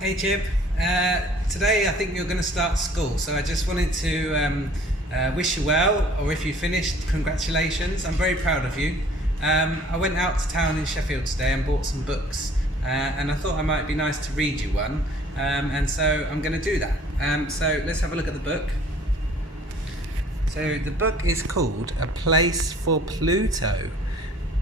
Hey Chip, today I think you're going to start school, so I just wanted to wish you well, or if you finished, congratulations. I'm very proud of you. I went out to town in Sheffield today and bought some books, and I thought I might be nice to read you one, and so I'm going to do that. So let's have a look at the book. So the book is called A Place for Pluto,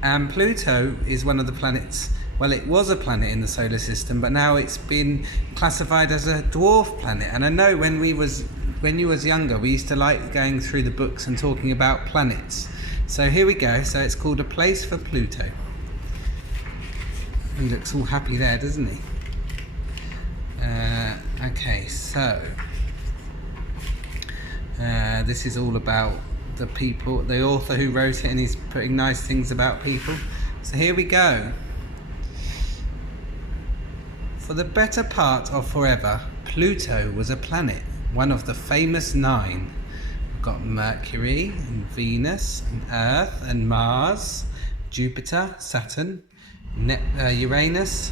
and Pluto is one of the planets. Well, it was a planet in the solar system, but now it's been classified as a dwarf planet. And I know when you was younger, we used to like going through the books and talking about planets. So here we go. So it's called A Place for Pluto. He looks all happy there, doesn't he? Okay, so this is all about the people, the author who wrote it, and he's putting nice things about people. So here we go. For the better part of forever, Pluto was a planet, one of the famous 9. We've got Mercury and Venus and Earth and Mars, Jupiter, Saturn, Uranus,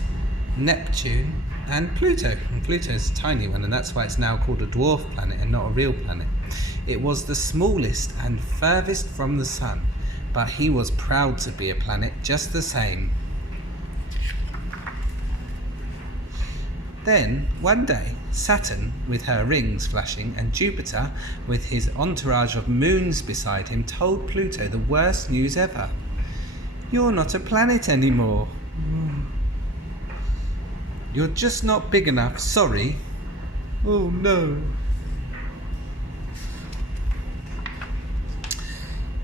Neptune and Pluto. And Pluto's a tiny one, and that's why it's now called a dwarf planet and not a real planet. It was the smallest and furthest from the sun, but he was proud to be a planet just the same. Then, one day, Saturn, with her rings flashing, and Jupiter, with his entourage of moons beside him, told Pluto the worst news ever. "You're not a planet anymore. You're just not big enough, sorry." Oh no.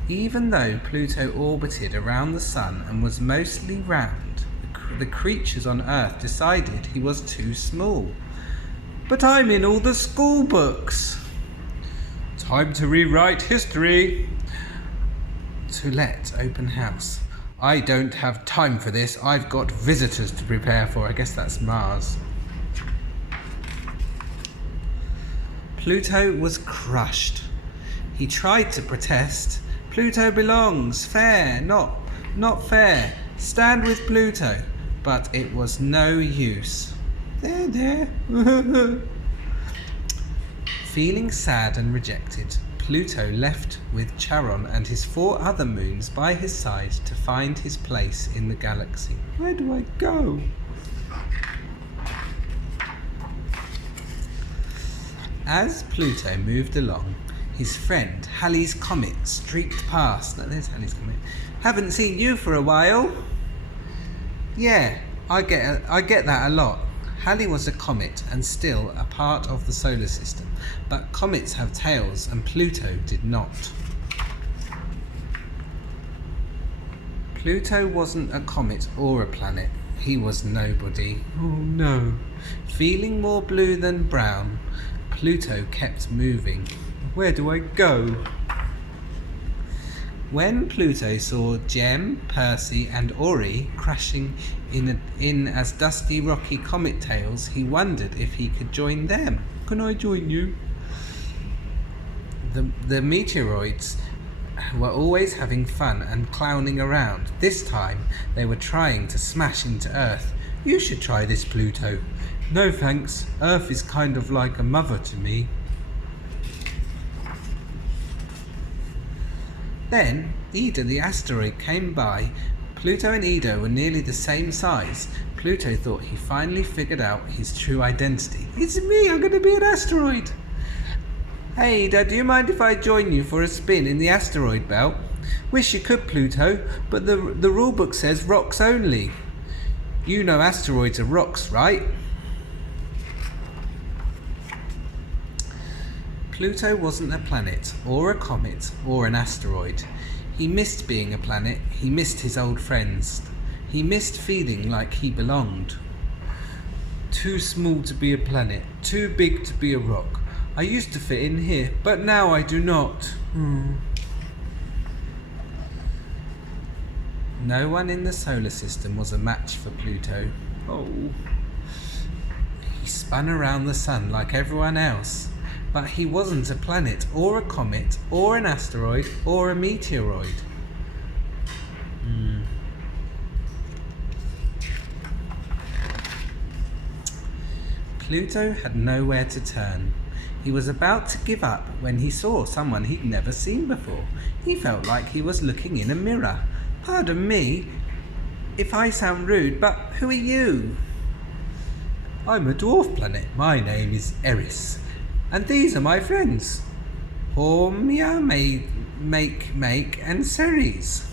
Even though Pluto orbited around the sun and was mostly round, the creatures on Earth decided he was too small. "But I'm in all the school books." "Time to rewrite history." "To let open house." "I don't have time for this. I've got visitors to prepare for." I guess that's Mars. Pluto was crushed. He tried to protest. "Pluto belongs. Fair, not fair. Stand with Pluto." But it was no use. There. Feeling sad and rejected, Pluto left with Charon and his 4 other moons by his side to find his place in the galaxy. Where do I go? As Pluto moved along, his friend Halley's Comet streaked past. Now, there's Halley's Comet. "Haven't seen you for a while." "Yeah, I get that a lot." Halley was a comet and still a part of the solar system, but comets have tails and Pluto did not. Pluto wasn't a comet or a planet. He was nobody. Oh no. Feeling more blue than brown, Pluto kept moving. Where do I go? When Pluto saw Gem, Percy and Ori crashing in as dusty rocky comet tails, he wondered if he could join them. "Can I join you?" The meteoroids were always having fun and clowning around. This time they were trying to smash into Earth. "You should try this, Pluto." "No thanks, Earth is kind of like a mother to me." Then Ida the asteroid came by. Pluto and Ida were nearly the same size. Pluto thought he finally figured out his true identity. "It's me, I'm going to be an asteroid." "Hey Ida, do you mind if I join you for a spin in the asteroid belt?" "Wish you could, Pluto, but the rulebook says rocks only." "You know asteroids are rocks, right?" Pluto wasn't a planet, or a comet, or an asteroid. He missed being a planet, he missed his old friends. He missed feeling like he belonged. "Too small to be a planet, too big to be a rock. I used to fit in here, but now I do not." No one in the solar system was a match for Pluto. Oh. He spun around the sun like everyone else. But he wasn't a planet, or a comet, or an asteroid, or a meteoroid. Pluto had nowhere to turn. He was about to give up when he saw someone he'd never seen before. He felt like he was looking in a mirror. "Pardon me if I sound rude, but who are you?" "I'm a dwarf planet. My name is Eris. And these are my friends, Haumea, Make, and Ceres."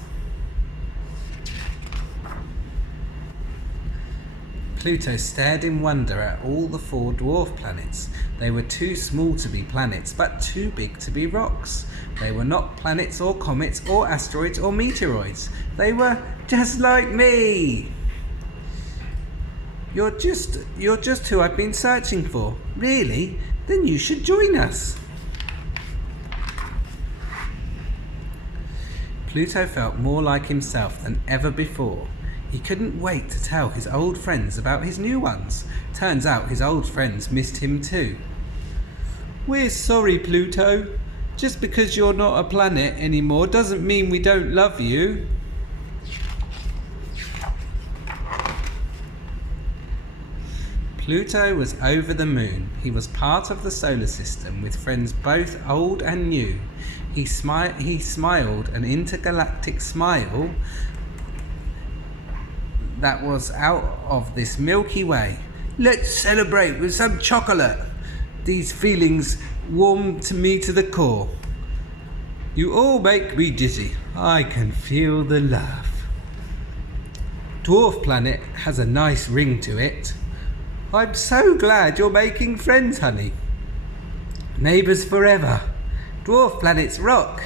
Pluto stared in wonder at all the 4 dwarf planets. They were too small to be planets, but too big to be rocks. They were not planets or comets or asteroids or meteoroids. They were just like me. You're just who I've been searching for. Really? Then you should join us." Pluto felt more like himself than ever before. He couldn't wait to tell his old friends about his new ones. Turns out his old friends missed him too. "We're sorry, Pluto. Just because you're not a planet anymore doesn't mean we don't love you." Pluto was over the moon. He was part of the solar system with friends both old and new. He smiled an intergalactic smile that was out of this Milky Way. "Let's celebrate with some chocolate." These feelings warmed me to the core. "You all make me dizzy. I can feel the love." "Dwarf planet has a nice ring to it." "I'm so glad you're making friends, honey." "Neighbours forever." "Dwarf planets rock."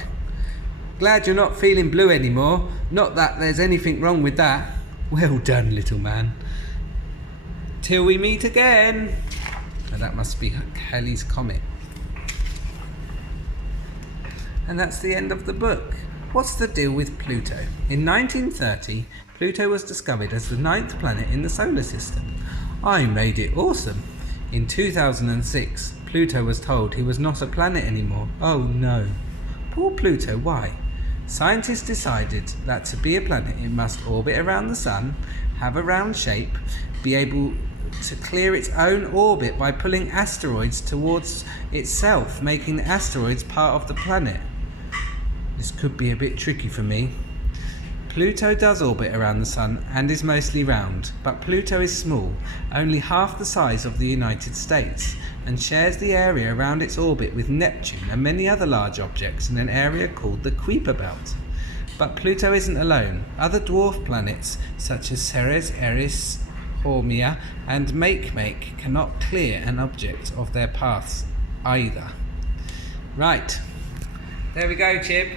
"Glad you're not feeling blue anymore. Not that there's anything wrong with that." "Well done, little man." "Till we meet again." And that must be Halley's Comet. And that's the end of the book. What's the deal with Pluto? In 1930, Pluto was discovered as the 9th planet in the solar system. I made it awesome. In 2006, Pluto was told he was not a planet anymore. Oh no. Poor Pluto, why? Scientists decided that to be a planet it must orbit around the sun, have a round shape, be able to clear its own orbit by pulling asteroids towards itself, making the asteroids part of the planet. This could be a bit tricky for me. Pluto does orbit around the sun and is mostly round, but Pluto is small, only half the size of the United States, and shares the area around its orbit with Neptune and many other large objects in an area called the Kuiper Belt. But Pluto isn't alone. Other dwarf planets such as Ceres, Eris, Haumea and Make cannot clear an object of their paths either. Right, there we go, Chip.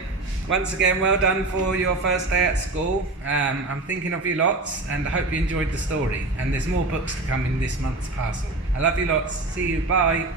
Once again, well done for your first day at school. I'm thinking of you lots and I hope you enjoyed the story. And there's more books to come in this month's parcel. I love you lots. See you. Bye.